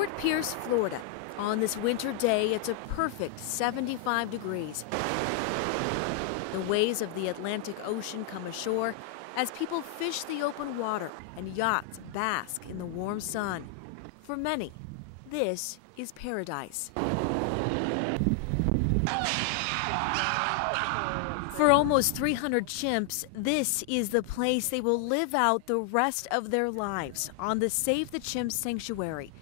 Fort Pierce, Florida. On this winter day, it's a perfect 75 degrees. The waves of the Atlantic Ocean come ashore as people fish the open water and yachts bask in the warm sun. For many, this is paradise. For almost 300 chimps, this is the place they will live out the rest of their lives on the Save the Chimps Sanctuary.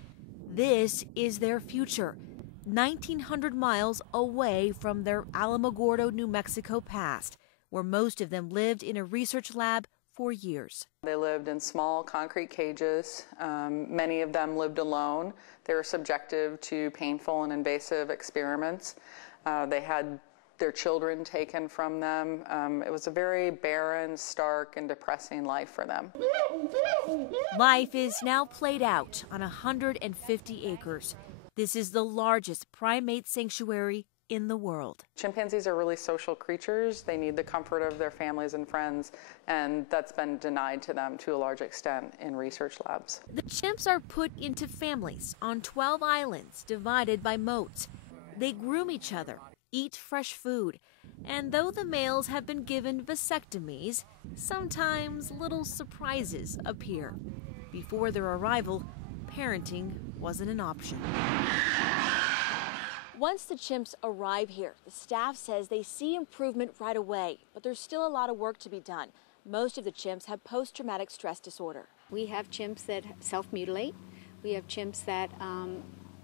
This is their future, 1,900 miles away from their Alamogordo, New Mexico past, where most of them lived in a research lab for years. They lived in small concrete cages. Many of them lived alone. They were subjected to painful and invasive experiments. They had their children taken from them. It was a very barren, stark, and depressing life for them. Life is now played out on 150 acres. This is the largest primate sanctuary in the world. Chimpanzees are really social creatures. They need the comfort of their families and friends, and that's been denied to them to a large extent in research labs. The chimps are put into families on 12 islands divided by moats. They groom each other, eat fresh food, and though the males have been given vasectomies, sometimes little surprises appear. Before their arrival, parenting wasn't an option. Once the chimps arrive here, the staff says they see improvement right away, but there's still a lot of work to be done. Most of the chimps have post-traumatic stress disorder. We have chimps that self-mutilate. We have chimps that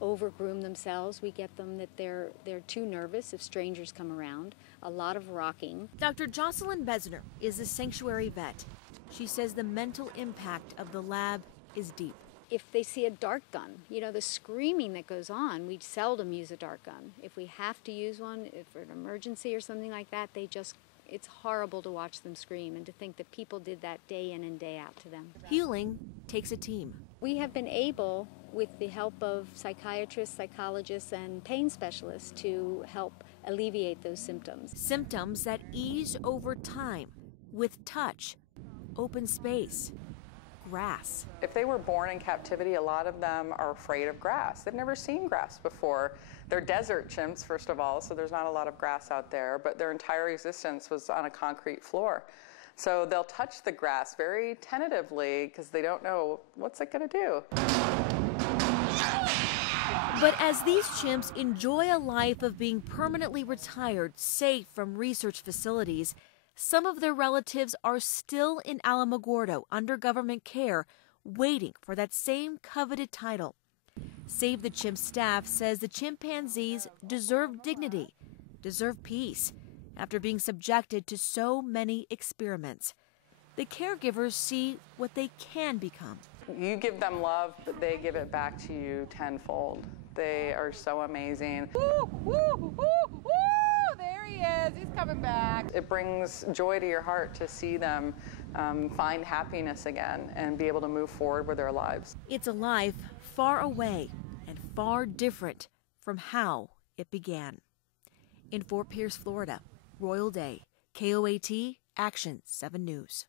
overgroom themselves. We get them that they're too nervous if strangers come around. A lot of rocking. Dr. Jocelyn Besner is a sanctuary vet. She says the mental impact of the lab is deep. If they see a dart gun, you know, the screaming that goes on, we seldom use a dart gun. If we have to use one, if for an emergency or something like that, it's horrible to watch them scream and to think that people did that day in and day out to them. Healing takes a team. We have been able, with the help of psychiatrists, psychologists, and pain specialists, to help alleviate those symptoms. Symptoms that ease over time with touch, open space, grass. If they were born in captivity, a lot of them are afraid of grass. They've never seen grass before. They're desert chimps, first of all, so there's not a lot of grass out there, but their entire existence was on a concrete floor. So they'll touch the grass very tentatively because they don't know what's it going to do. But as these chimps enjoy a life of being permanently retired, safe from research facilities, some of their relatives are still in Alamogordo under government care, waiting for that same coveted title. Save the Chimps staff says the chimpanzees deserve dignity, deserve peace, after being subjected to so many experiments. The caregivers see what they can become. You give them love, but they give it back to you tenfold. They are so amazing. Woo, woo, woo, woo! There he is. He's coming back. It brings joy to your heart to see them find happiness again and be able to move forward with their lives. It's a life far away and far different from how it began. In Fort Pierce, Florida, Royal Day, KOAT, Action 7 News.